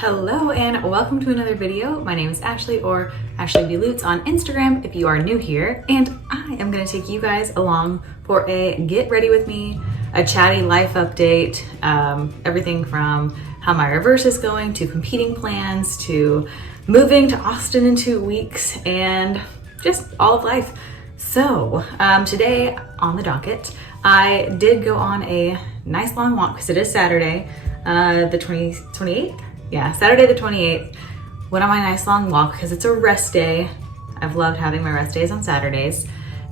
Hello and welcome to another video. My name is Ashley, or Ashley B. Lutz on Instagram if you are new here, and I am going to take you guys along for a get ready with me, a chatty life update, everything from how my reverse is going to competing plans to moving to Austin in 2 weeks and just all of life. So today on the docket, I did go on a nice long walk because it is Saturday, the 28th. Yeah, Saturday the 28th, went on my nice long walk because it's a rest day. I've loved having my rest days on Saturdays.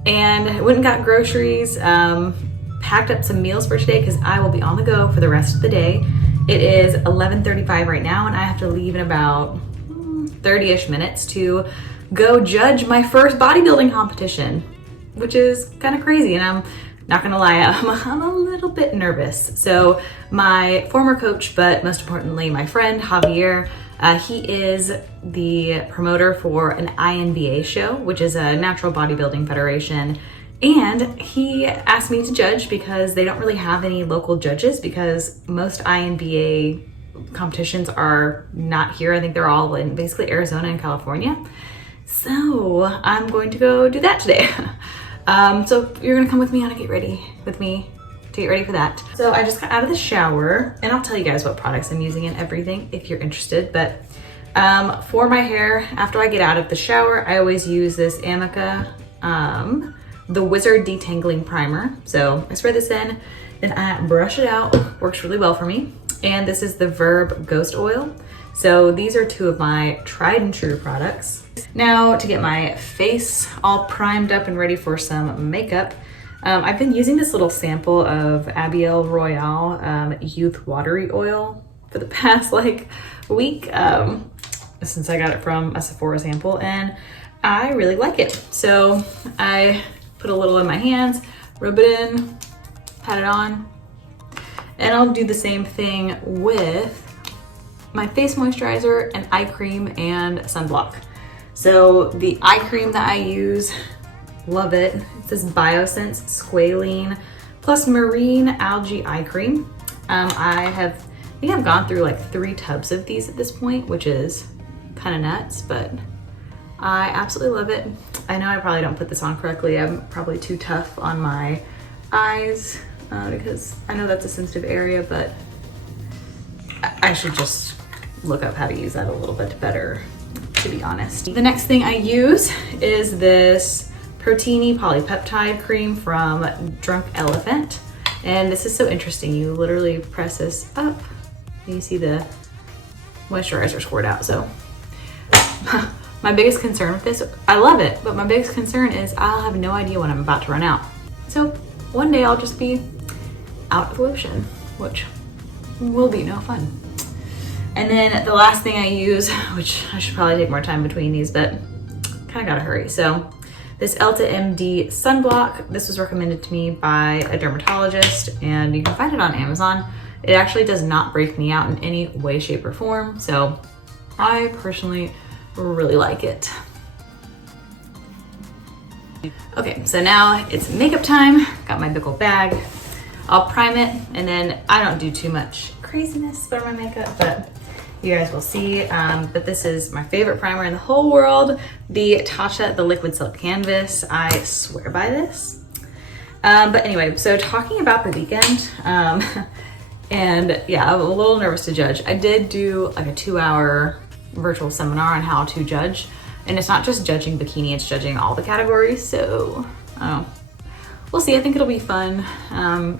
And went and got groceries, packed up some meals for today because I will be on the go for the rest of the day. It is 11:35 right now and I have to leave in about 30-ish minutes to go judge my first bodybuilding competition, which is kind of crazy. And I'm not gonna lie, I'm a little bit nervous. So my former coach, but most importantly, my friend Javier, he is the promoter for an INBA show, which is a natural bodybuilding federation. And he asked me to judge because they don't really have any local judges because most INBA competitions are not here. I think they're all in basically Arizona and California. So I'm going to go do that today. So you're gonna come with me on a get ready with me to get ready for that. So I just got out of the shower and I'll tell you guys what products I'm using and everything if you're interested. But for my hair, after I get out of the shower, I always use this Amica, the Wizard Detangling Primer. So I spray this in, then I brush it out, works really well for me. And this is the Verb Ghost Oil. So these are two of my tried and true products. Now to get my face all primed up and ready for some makeup, I've been using this little sample of Abiel Royale Youth Watery Oil for the past week since I got it from a Sephora sample, and I really like it. So I put a little in my hands, rub it in, pat it on, and I'll do the same thing with my face moisturizer and eye cream and sunblock. So the eye cream that I use, love it. It's this Biosense Squalene plus Marine Algae Eye Cream. I think I've gone through 3 tubs of these at this point, which is kind of nuts, but I absolutely love it. I know I probably don't put this on correctly. I'm probably too tough on my eyes because I know that's a sensitive area, but I should just look up how to use that a little bit better, to be honest. The next thing I use is this Protini polypeptide cream from Drunk Elephant. And this is so interesting. You literally press this up and you see the moisturizer squirt out. So my biggest concern with this, I love it, but my biggest concern is I'll have no idea when I'm about to run out. So one day I'll just be out of lotion, which will be no fun. And then the last thing I use, which I should probably take more time between these, but kind of gotta hurry. So this Elta MD Sunblock, this was recommended to me by a dermatologist and you can find it on Amazon. It actually does not break me out in any way, shape, or form. So I personally really like it. Okay, so now it's makeup time. Got my big old bag. I'll prime it, and then I don't do too much craziness for my makeup, but you guys will see. But this is my favorite primer in the whole world, the Tatcha the Liquid Silk Canvas. I swear by this. But anyway, so talking about the weekend, and yeah, I'm a little nervous to judge. I did do a 2-hour virtual seminar on how to judge, and it's not just judging bikini, it's judging all the categories. So we'll see. I think it'll be fun.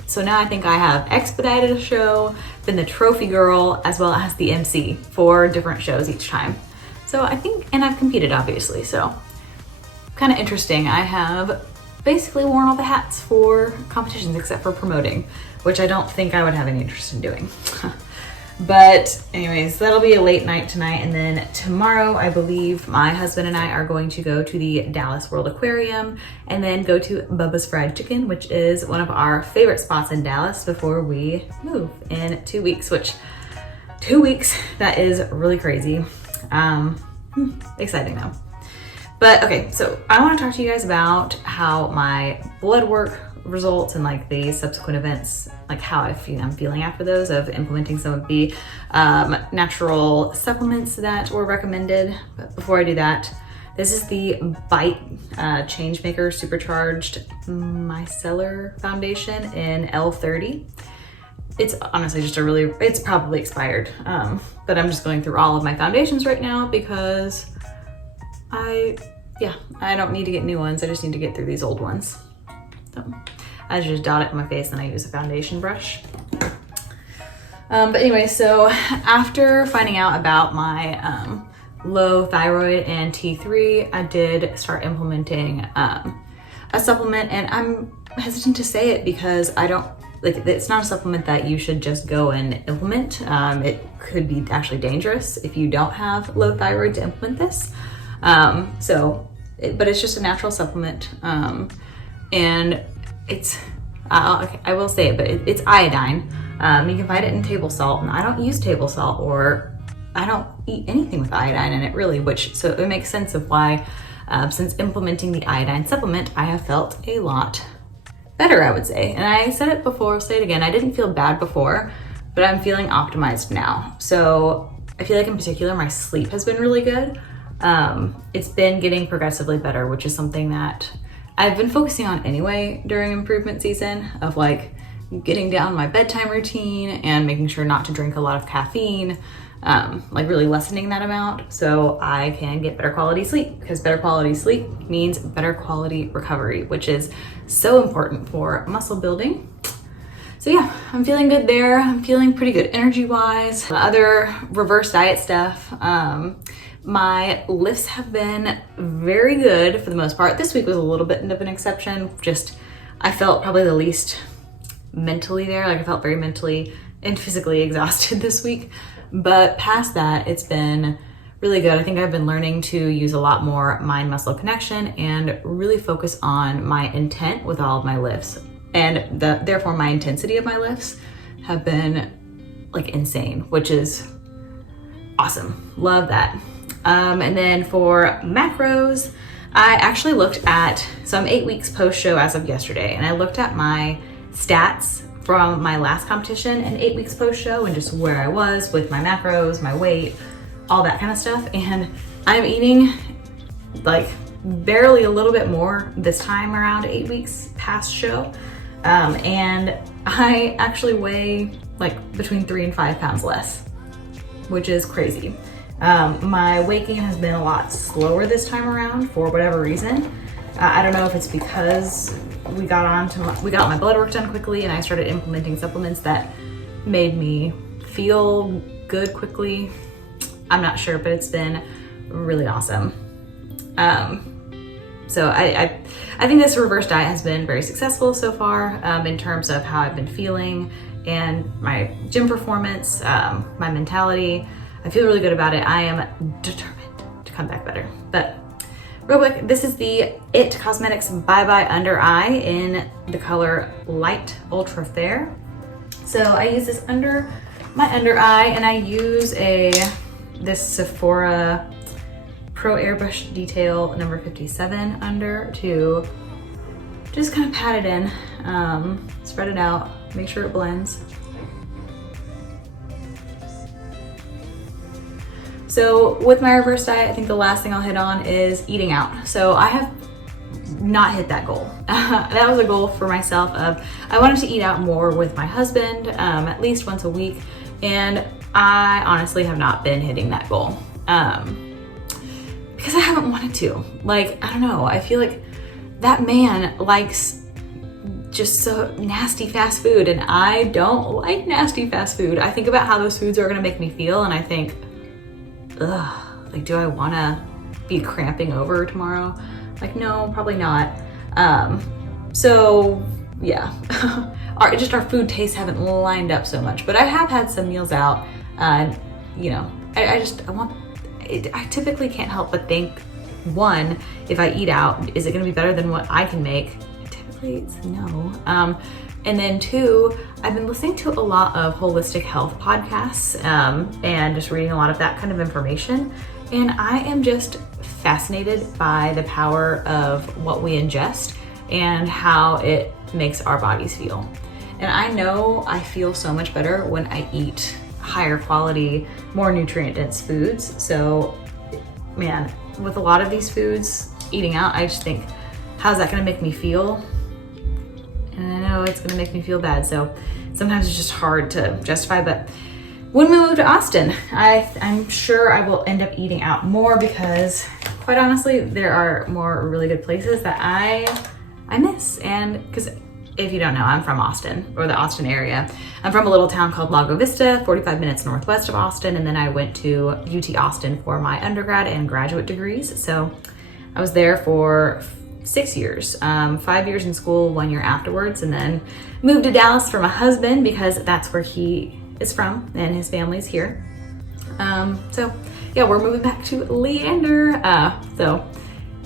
So now I think I have expedited a show, been the trophy girl, as well as the MC for different shows each time. So I think, and I've competed obviously, so kind of interesting. I have basically worn all the hats for competitions except for promoting, which I don't think I would have any interest in doing. But anyways, that'll be a late night tonight. And then tomorrow, I believe my husband and I are going to go to the Dallas World Aquarium and then go to Bubba's Fried Chicken, which is one of our favorite spots in Dallas before we move in 2 weeks, which 2 weeks, that is really crazy. Exciting though. But okay, so I want to talk to you guys about how my blood work results and like the subsequent events, like how I'm feeling after those, of implementing some of the natural supplements that were recommended. But before I do that, this is the Bite Changemaker Supercharged Micellar Foundation in L30. It's honestly just it's probably expired, but I'm just going through all of my foundations right now because I don't need to get new ones. I just need to get through these old ones. So I just dot it on my face and I use a foundation brush. But anyway, so after finding out about my low thyroid and T3, I did start implementing a supplement, and I'm hesitant to say it because it's not a supplement that you should just go and implement. It could be actually dangerous if you don't have low thyroid to implement this. But it's just a natural supplement. And I will say it, but it's iodine. You can find it in table salt, and I don't use table salt, or I don't eat anything with iodine in it really, so it makes sense of why, since implementing the iodine supplement, I have felt a lot better, I would say. And I said it before, I'll say it again, I didn't feel bad before, but I'm feeling optimized now. So I feel like in particular, my sleep has been really good. It's been getting progressively better, which is something that I've been focusing on anyway during improvement season, of like getting down my bedtime routine and making sure not to drink a lot of caffeine, like really lessening that amount so I can get better quality sleep, because better quality sleep means better quality recovery, which is so important for muscle building. So yeah, I'm feeling good there. I'm feeling pretty good energy-wise. The other reverse diet stuff, my lifts have been very good for the most part. This week was a little bit of an exception. I felt probably the least mentally there. Like I felt very mentally and physically exhausted this week. But past that, it's been really good. I think I've been learning to use a lot more mind-muscle connection and really focus on my intent with all of my lifts. And therefore my intensity of my lifts have been like insane, which is awesome. Love that. And then for macros, I actually looked at, so I'm 8 weeks post-show as of yesterday, and I looked at my stats from my last competition and 8 weeks post-show and just where I was with my macros, my weight, all that kind of stuff. And I'm eating like barely a little bit more this time around 8 weeks past show. And I actually weigh like between 3 and 5 pounds less, which is crazy. My weight gain has been a lot slower this time around for whatever reason. I don't know if it's because we got my blood work done quickly and I started implementing supplements that made me feel good quickly. I'm not sure, but it's been really awesome. So I think this reverse diet has been very successful so far, in terms of how I've been feeling and my gym performance, my mentality. I feel really good about it. I am determined to come back better. But real quick, this is the IT Cosmetics Bye Bye Under Eye in the color Light Ultra Fair. So I use this under my under eye, and I use this Sephora Pro Airbrush Detail number 57 under to just kind of pat it in, spread it out, make sure it blends. So with my reverse diet, I think the last thing I'll hit on is eating out. So I have not hit that goal. That was a goal for myself of, I wanted to eat out more with my husband, at least once a week. And I honestly have not been hitting that goal. Because I haven't wanted to. Like, I don't know, I feel like that man likes just so nasty fast food, and I don't like nasty fast food. I think about how those foods are gonna make me feel, and I think, ugh, like, do I wanna be cramping over tomorrow? Like, no, probably not. So yeah, our food tastes haven't lined up so much, but I have had some meals out, you know, I typically can't help but think, one, if I eat out, is it gonna be better than what I can make? Typically it's no. And then two, I've been listening to a lot of holistic health podcasts, and just reading a lot of that kind of information. And I am just fascinated by the power of what we ingest and how it makes our bodies feel. And I know I feel so much better when I eat higher quality, more nutrient-dense foods. So, man, with a lot of these foods, eating out, I just think, how's that gonna make me feel? And I know it's gonna make me feel bad, so sometimes it's just hard to justify, but when we move to Austin, I'm sure I will end up eating out more because, quite honestly, there are more really good places that I miss. And because if you don't know, I'm from Austin, or the Austin area. I'm from a little town called Lago Vista, 45 minutes northwest of Austin, and then I went to UT Austin for my undergrad and graduate degrees. So I was there for 6 years, 5 years in school, 1 year afterwards, and then moved to Dallas for my husband because that's where he is from and his family's here. So yeah, we're moving back to Leander. So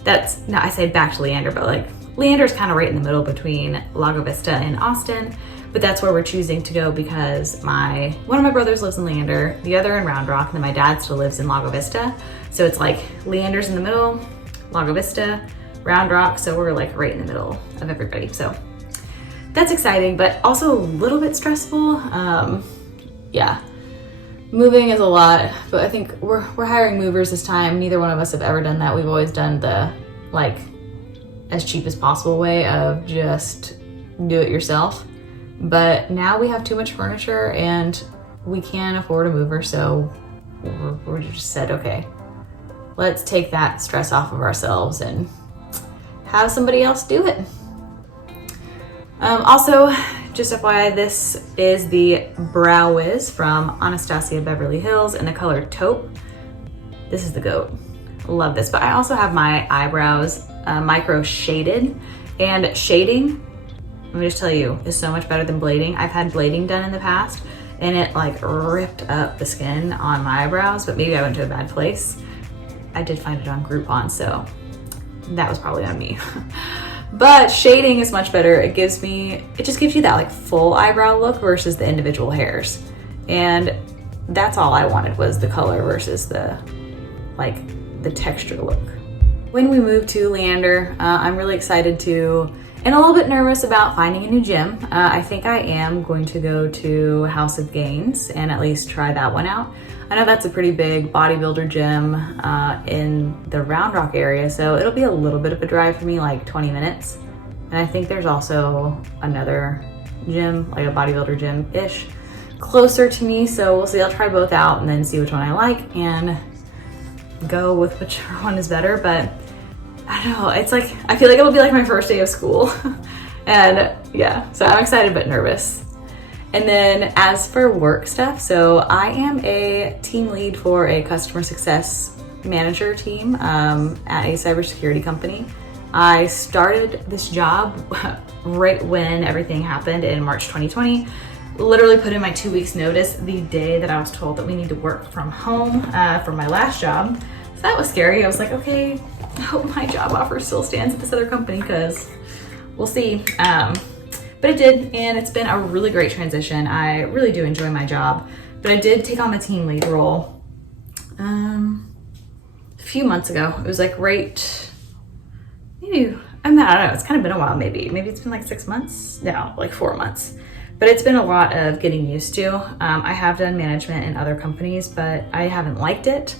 that's, no, I say back to Leander, but like Leander's kind of right in the middle between Lago Vista and Austin, but that's where we're choosing to go because one of my brothers lives in Leander, the other in Round Rock, and then my dad still lives in Lago Vista. So it's like Leander's in the middle, Lago Vista, Round Rock, so we're like right in the middle of everybody. So that's exciting, but also a little bit stressful. Yeah, moving is a lot, but I think we're hiring movers this time. Neither one of us have ever done that. We've always done the like as cheap as possible way of just do it yourself. But now we have too much furniture and we can't afford a mover, so we're just said, okay, let's take that stress off of ourselves and have somebody else do it. Also, just FYI, this is the Brow Wiz from Anastasia Beverly Hills in the color taupe. This is the GOAT. Love this, but I also have my eyebrows micro shaded, and shading, let me just tell you, is so much better than blading. I've had blading done in the past and it like ripped up the skin on my eyebrows, but maybe I went to a bad place. I did find it on Groupon, so that was probably on me. But shading is much better. It just gives you that like full eyebrow look versus the individual hairs. And that's all I wanted, was the color versus the texture look. When we moved to Leander, I'm really excited to, and a little bit nervous about finding a new gym. I think I am going to go to House of Gains and at least try that one out. I know that's a pretty big bodybuilder gym in the Round Rock area, so it'll be a little bit of a drive for me, like 20 minutes. And I think there's also another gym, like a bodybuilder gym-ish, closer to me, so we'll see. I'll try both out and then see which one I like and go with whichever one is better. But I don't know, it's like, I feel like it'll be like my first day of school. And yeah, so I'm excited but nervous. And then as for work stuff, so I am a team lead for a customer success manager team at a cybersecurity company. I started this job right when everything happened in March 2020. Literally put in my 2 weeks notice the day that I was told that we need to work from home for my last job. So that was scary. I was like, okay, I hope my job offer still stands at this other company because we'll see. But it did, and it's been a really great transition. I really do enjoy my job, but I did take on the team lead role a few months ago. It was like maybe, I don't know, it's kind of been a while maybe. Maybe it's been like 6 months? No, like 4 months. But it's been a lot of getting used to. I have done management in other companies, but I haven't liked it,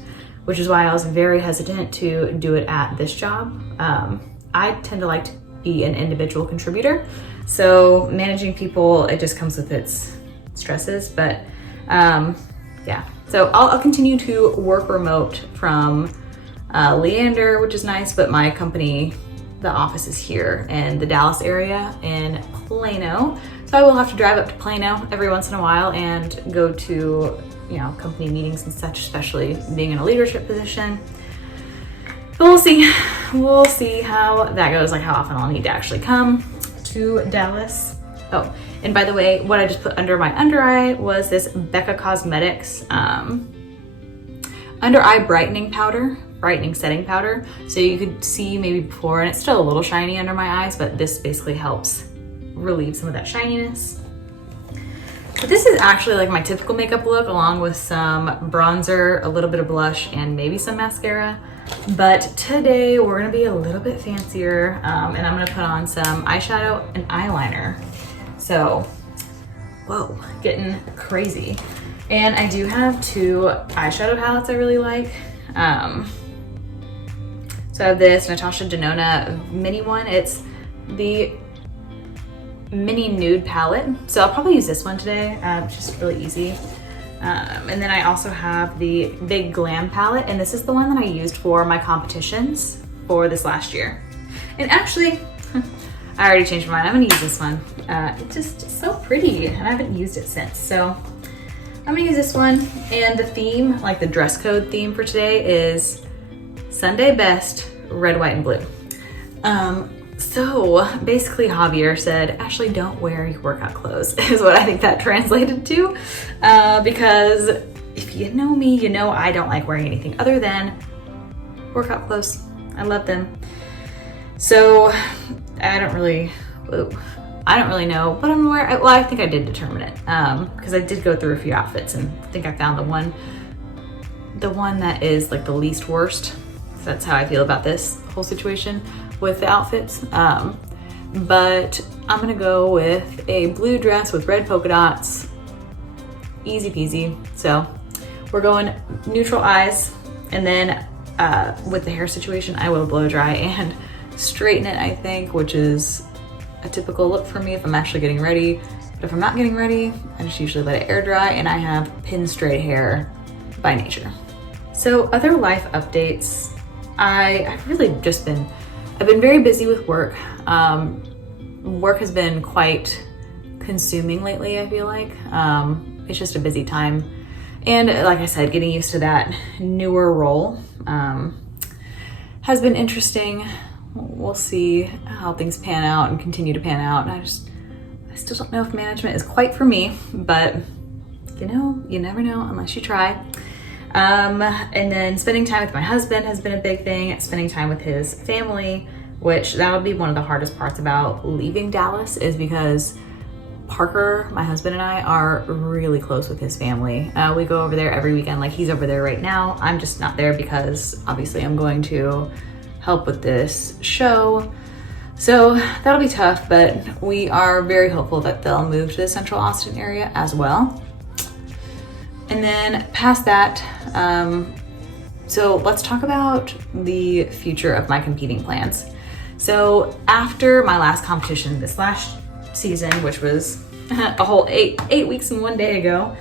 which is why I was very hesitant to do it at this job. I tend to like to be an individual contributor. So managing people, it just comes with its stresses, but yeah. So I'll continue to work remote from Leander, which is nice, but my company, the office is here in the Dallas area in Plano. So I will have to drive up to Plano every once in a while and go to, company meetings and such, especially being in a leadership position. But we'll see. We'll see how that goes, like how often I'll need to actually come to Dallas. Oh, and by the way, what I just put under my under eye was this Becca Cosmetics under eye brightening setting powder. So you could see maybe before, and it's still a little shiny under my eyes, but this basically helps relieve some of that shininess. This is actually like my typical makeup look, along with some bronzer, a little bit of blush, and maybe some mascara. But today we're gonna be a little bit fancier, and I'm gonna put on some eyeshadow and eyeliner. So, whoa, getting crazy. And I do have two eyeshadow palettes I really like. So I have this Natasha Denona mini one. It's the mini nude palette. So I'll probably use this one today. It's just really easy. And then I also have the big glam palette, and this is the one that I used for my competitions for this last year. And actually, I already changed my mind. I'm gonna use this one. It's just so pretty, and I haven't used it since. So I'm gonna use this one. And the theme, like the dress code theme for today, is Sunday best, red, white, and blue. So basically Javier said, Ashley, don't wear your workout clothes, is what I think that translated to. Because if you know me, you know I don't like wearing anything other than workout clothes. I love them. So I don't really know what I'm gonna wear. Well, I think I did determine it, because I did go through a few outfits, and I think I found the one that is like the least worst. So that's how I feel about this whole situation with the outfits. But I'm gonna go with a blue dress with red polka dots. Easy peasy. So we're going neutral eyes, and then with the hair situation, I will blow dry and straighten it, I think, which is a typical look for me if I'm actually getting ready. But if I'm not getting ready, I just usually let it air dry, and I have pin straight hair by nature. So other life updates, I've been very busy with work. Work has been quite consuming lately, I feel like. It's just a busy time. And like I said, getting used to that newer role has been interesting. We'll see how things pan out and continue to pan out. I still don't know if management is quite for me, but you know, you never know unless you try. And then spending time with my husband has been a big thing. Spending time with his family, which that'll be one of the hardest parts about leaving Dallas, is because Parker, my husband, and I are really close with his family. We go over there every weekend. Like, he's over there right now. I'm just not there because obviously I'm going to help with this show. So that'll be tough, but we are very hopeful that they'll move to the Central Austin area as well. And then past that, so let's talk about the future of my competing plans. So after my last competition this last season, which was a whole eight weeks and 1 day ago,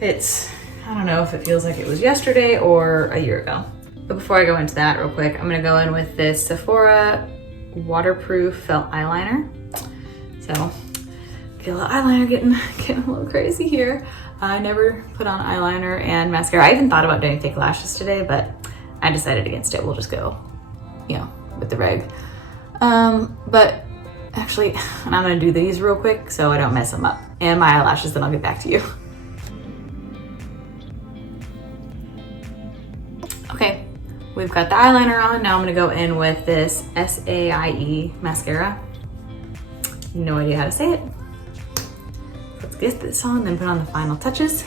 I don't know if it feels like it was yesterday or a year ago. But before I go into that real quick, I'm gonna go in with this Sephora waterproof felt eyeliner. So feel the eyeliner getting a little crazy here. I never put on eyeliner and mascara. I even thought about doing fake lashes today, but I decided against it. We'll just go, with the reg. But actually, I'm gonna do these real quick so I don't mess them up. And my eyelashes, then I'll get back to you. Okay, we've got the eyeliner on. Now I'm gonna go in with this SAIE mascara. No idea how to say it. Let's get this on, then put on the final touches.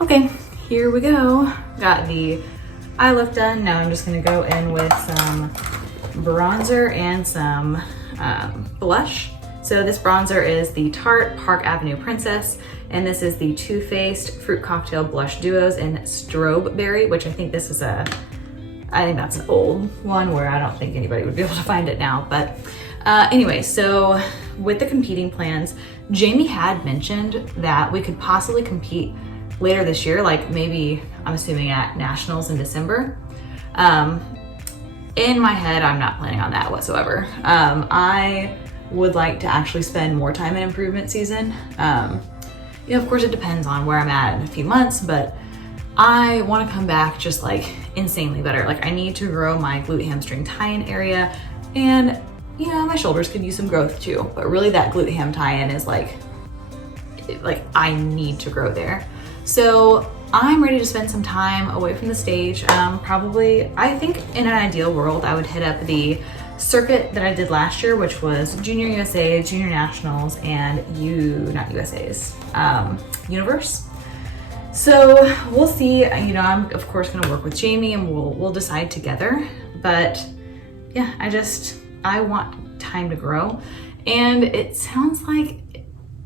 Okay, here we go. Got the eye look done. Now I'm just gonna go in with some bronzer and some blush. So this bronzer is the Tarte Park Avenue Princess, and this is the Too Faced Fruit Cocktail Blush Duos in Strobe Berry, which I think this is I think that's an old one where I don't think anybody would be able to find it now. But anyway, so with the competing plans, Jamie had mentioned that we could possibly compete later this year, like maybe, I'm assuming, at Nationals in December. In my head, I'm not planning on that whatsoever. I would like to actually spend more time in improvement season. Of course it depends on where I'm at in a few months, but I want to come back just like insanely better. Like, I need to grow my glute hamstring tie-in area, and my shoulders could use some growth too, but really that glute ham tie-in is like I need to grow there. So I'm ready to spend some time away from the stage. Probably, I think in an ideal world, I would hit up the circuit that I did last year, which was Junior USA, Junior Nationals, and not USA's, Universe. So we'll see. You know, I'm of course gonna work with Jamie and we'll decide together. But yeah, I want time to grow. And it sounds like,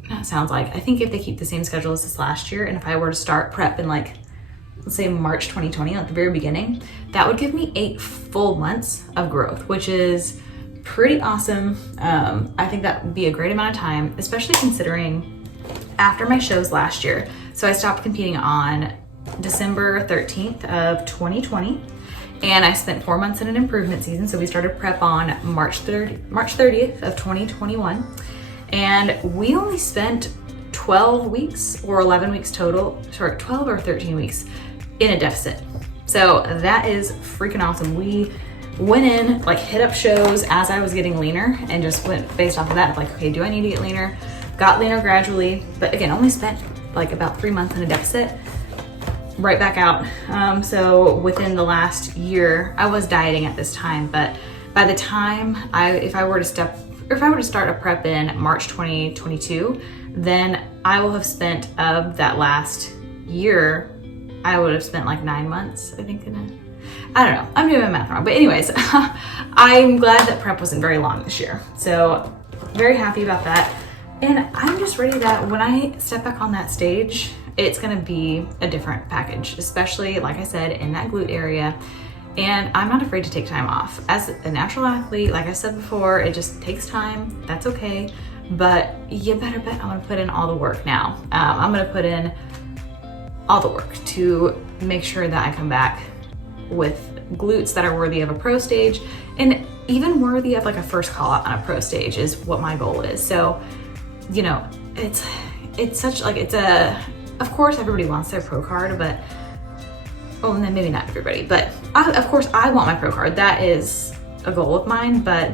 I think if they keep the same schedule as this last year, and if I were to start prep in like, let's say March 2020, at the very beginning, that would give me 8 full months of growth, which is pretty awesome. I think that would be a great amount of time, especially considering after my shows last year. So I stopped competing on December 13th of 2020, and I spent 4 months in an improvement season. So we started prep on March 30th of 2021, and we only spent 12 weeks or 11 weeks total, 12 or 13 weeks in a deficit. So that is freaking awesome. We went in, like hit up shows as I was getting leaner and just went based off of that, like, okay, do I need to get leaner? Got leaner gradually, but again, only spent like about 3 months in a deficit, right back out. So within the last year, I was dieting at this time, but by the time if I were to start a prep in March 2022, then I will have spent, of that last year, I would have spent like 9 months, I think, I don't know, I'm doing my math wrong. But anyways, I'm glad that prep wasn't very long this year. So very happy about that. And I'm just ready that when I step back on that stage, it's gonna be a different package, especially, like I said, in that glute area. And I'm not afraid to take time off. As a natural athlete, like I said before, it just takes time, that's okay. But you better bet I'm gonna put in all the work now. I'm gonna put in all the work to make sure that I come back with glutes that are worthy of a pro stage, and even worthy of like a first call out on a pro stage is what my goal is. So, you know, it's such like, of course everybody wants their pro card, but, oh, and then maybe not everybody, but of course I want my pro card. That is a goal of mine, but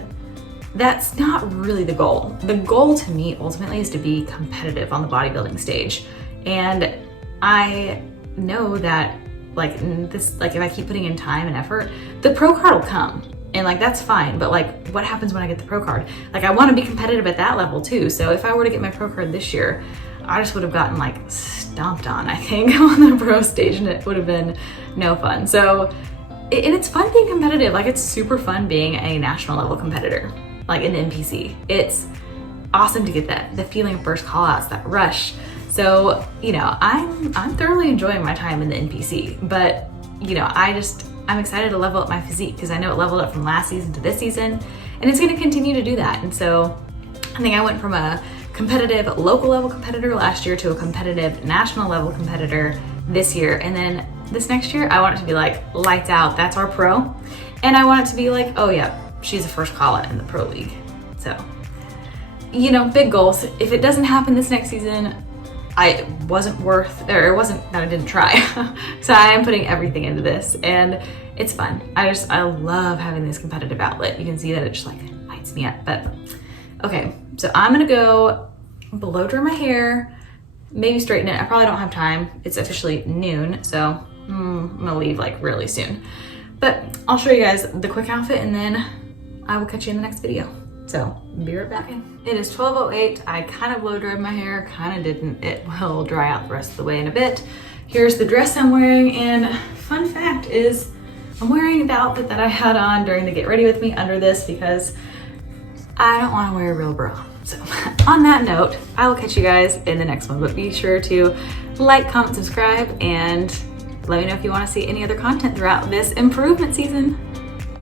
that's not really the goal. The goal to me ultimately is to be competitive on the bodybuilding stage. And I know that like if I keep putting in time and effort, the pro card will come. And like, that's fine, but like, what happens when I get the pro card? Like, I wanna be competitive at that level too. So if I were to get my pro card this year, I just would have gotten like stomped on, I think, on the pro stage, and it would have been no fun. So, and it's fun being competitive. Like, it's super fun being a national level competitor, like in the NPC. It's awesome to get the feeling of first call outs, that rush. So, you know, I'm thoroughly enjoying my time in the NPC, but you know, I'm excited to level up my physique because I know it leveled up from last season to this season, and it's gonna continue to do that. And so I think I went from a competitive local level competitor last year to a competitive national level competitor this year. And then this next year, I want it to be like lights out, that's our pro. And I want it to be like, oh yeah, she's a first call out in the pro league. So, you know, big goals. If it doesn't happen this next season, it wasn't that I didn't try. So I am putting everything into this, and it's fun. I love having this competitive outlet. You can see that it just like lights me up. But okay, so I'm gonna go blow dry my hair, maybe straighten it. I probably don't have time. It's officially noon, so I'm gonna leave like really soon. But I'll show you guys the quick outfit, and then I will catch you in the next video. So be right back. It is 12:08. I kind of blow dried my hair, kind of didn't. It will dry out the rest of the way in a bit. Here's the dress I'm wearing, and fun fact is I'm wearing the outfit that I had on during the Get Ready With Me under this because I don't want to wear a real bra. So on that note, I will catch you guys in the next one, but be sure to like, comment, subscribe, and let me know if you want to see any other content throughout this improvement season.